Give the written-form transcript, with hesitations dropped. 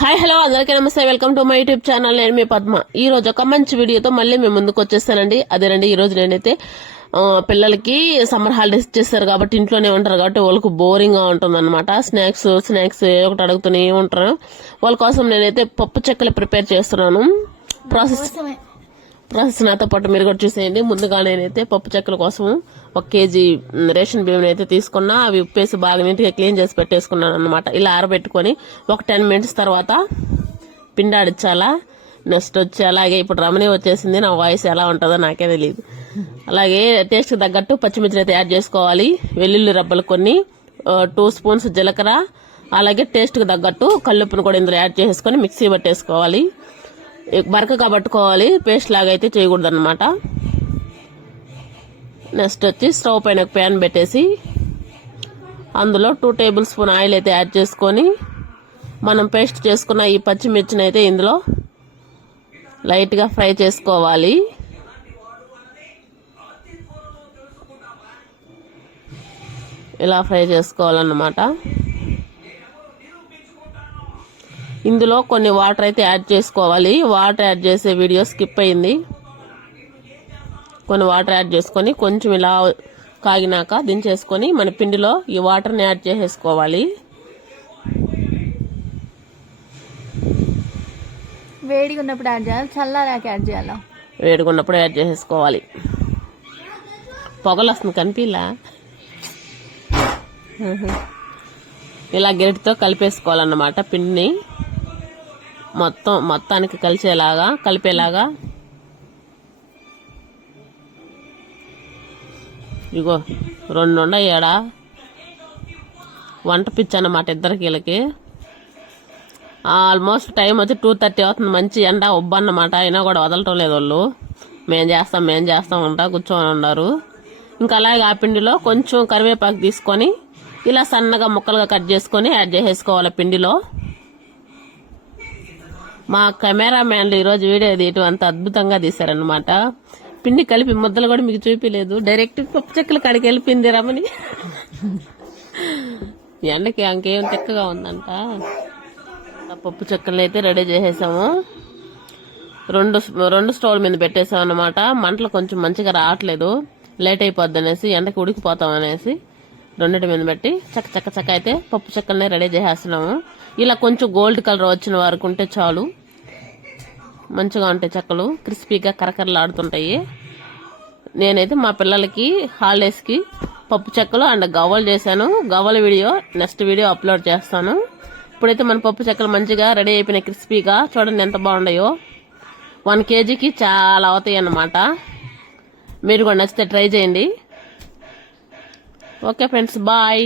Hi hello అందరికీ నమస్తే. Welcome to my YouTube channel. నేను మీ పద్మ. ఈ రోజు ఒక మంచి వీడియోతో మళ్ళీ మేము ముందుకు వచ్చేస్తానండి. అదేనండి, ఈ రోజు నేనైతే పిల్లలకి సమ్మర్ హాలిడేస్ ఇచ్చేస్తారు కాబట్టి ఇంట్లోనే ఉంటారు కాబట్టి వాళ్ళకు బోరింగ్ గా ఉంటుంది అనమాట. స్నాక్స్ ఒకటి అడుగుతూనే ఉంటారు. వాళ్ళ కోసం నేనైతే పప్పు చెక్కలు ప్రిపేర్ చేస్తున్నాను. ప్రాసెస్ నాతో పాటు మీరు కూడా చూసేయండి. ముందుగా నేనైతే పప్పు చెక్కల కోసం 1 కేజీ రేషన్ బియ్యం అయితే తీసుకున్నా. అవి ఉప్పేసి బాగా నీట్గా క్లీన్ చేసి పెట్టేసుకున్నాను అనమాట. ఇలా ఆరబెట్టుకొని ఒక 10 మినిట్స్ తర్వాత పిండి ఆడించాలా. నెక్స్ట్ వచ్చి అలాగే ఇప్పుడు రమణి వచ్చేసింది. నా వాయిస్ ఎలా ఉంటుందో నాకే తెలియదు. అలాగే టేస్ట్కి తగ్గట్టు పచ్చిమిర్చిని అయితే యాడ్ చేసుకోవాలి. వెల్లుల్లి రబ్బలు కొన్ని, 2 స్పూన్స్ జీలకర్ర, అలాగే టేస్ట్కి తగ్గట్టు కల్లుప్పును కూడా ఇందులో యాడ్ చేసుకొని మిక్సీ పట్టేసుకోవాలి. బరకగా పట్టుకోవాలి, పేస్ట్ లాగా అయితే చేయకూడదు అనమాట. నెక్స్ట్ వచ్చి స్టవ్ పైన ఒక ప్యాన్ పెట్టేసి అందులో 2 టేబుల్ స్పూన్ ఆయిల్ అయితే యాడ్ చేసుకొని మనం పేస్ట్ చేసుకున్న ఈ పచ్చిమిర్చిని అయితే ఇందులో లైట్గా ఫ్రై చేసుకోవాలి. ఇలా ఫ్రై చేసుకోవాలన్నమాట. ఇందులో కొన్ని వాటర్ అయితే యాడ్ చేసుకోవాలి. వాటర్ యాడ్ చేసే వీడియో స్కిప్ అయింది. కొన్ని వాటర్ యాడ్ చేసుకొని కొంచెం ఇలా కాగినాక దించేసుకొని మన పిండిలో ఈ వాటర్ని యాడ్ చేసేసుకోవాలి. వేడిగా ఉన్నప్పుడు యాడ్ చేయాలి, చల్లారాక యాడ్ చేయాలా? వేడిగా ఉన్నప్పుడు యాడ్ చేసేసుకోవాలి. పొగలు వస్తుంది కనిపిలా. ఇలా గరిటితో కలిపేసుకోవాలన్నమాట. పిండిని మొత్తానికి కలిపేలాగా ఇగో 2 ఉన్నాయి. వంట పిచ్చి అన్నమాట ఇద్దరికి. వీళ్ళకి ఆల్మోస్ట్ టైం వచ్చి 2:30 అవుతుంది. మంచి ఎండ ఉబ్బన్నమాట. అయినా కూడా వదలటం లేదు వాళ్ళు. మేం చేస్తాం ఉంటా కూర్చొని ఉన్నారు. ఇంకా అలాగే ఆ పిండిలో కొంచెం కరివేపాకు తీసుకొని ఇలా సన్నగా ముక్కలుగా కట్ చేసుకొని యాడ్ చేసేసుకోవాలి పిండిలో. మా కెమెరామ్యాన్లు ఈరోజు వీడియో తీయటం అంత అద్భుతంగా తీశారనమాట. పిండి కలిపి ముద్దలు కూడా మీకు చూపించలేదు, డైరెక్ట్ పప్పు చెక్కలు కాడికి వెళ్ళిపోయింది రమని. ఎండకి ఇంకేం తిక్కగా ఉందంట. పప్పు చెక్కలు అయితే రెడీ చేసేసాము. రెండు స్టవ్ మీద పెట్టేసాం అనమాట. మంటలు కొంచెం మంచిగా రావట్లేదు, లేట్ అయిపోద్ది అనేసి, ఎండకి ఉడికిపోతాం అనేసి రెండింటి మీద పెట్టి చక్క అయితే పప్పు చెక్కల్ని రెడీ చేసేస్తున్నాము. ఇలా కొంచెం గోల్డ్ కలర్ వచ్చిన వరకు ఉంటే చాలు. మంచిగా ఉంటాయి చెక్కలు, క్రిస్పీగా కరకరలాడుతుంటాయి. నేనైతే మా పిల్లలకి హాలిడేస్కి పప్పు చెక్కలు అండ్ గవ్వలు చేశాను. గవ్వల వీడియో నెక్స్ట్ వీడియో అప్లోడ్ చేస్తాను. ఇప్పుడైతే మన పప్పు చెక్కలు మంచిగా రెడీ అయిపోయినాయి క్రిస్పీగా. చూడండి ఎంత బాగున్నాయో. 1 కేజీకి చాలా అవుతాయి అన్నమాట. మీరు కూడా నచ్చితే ట్రై చేయండి. Okay friends, bye.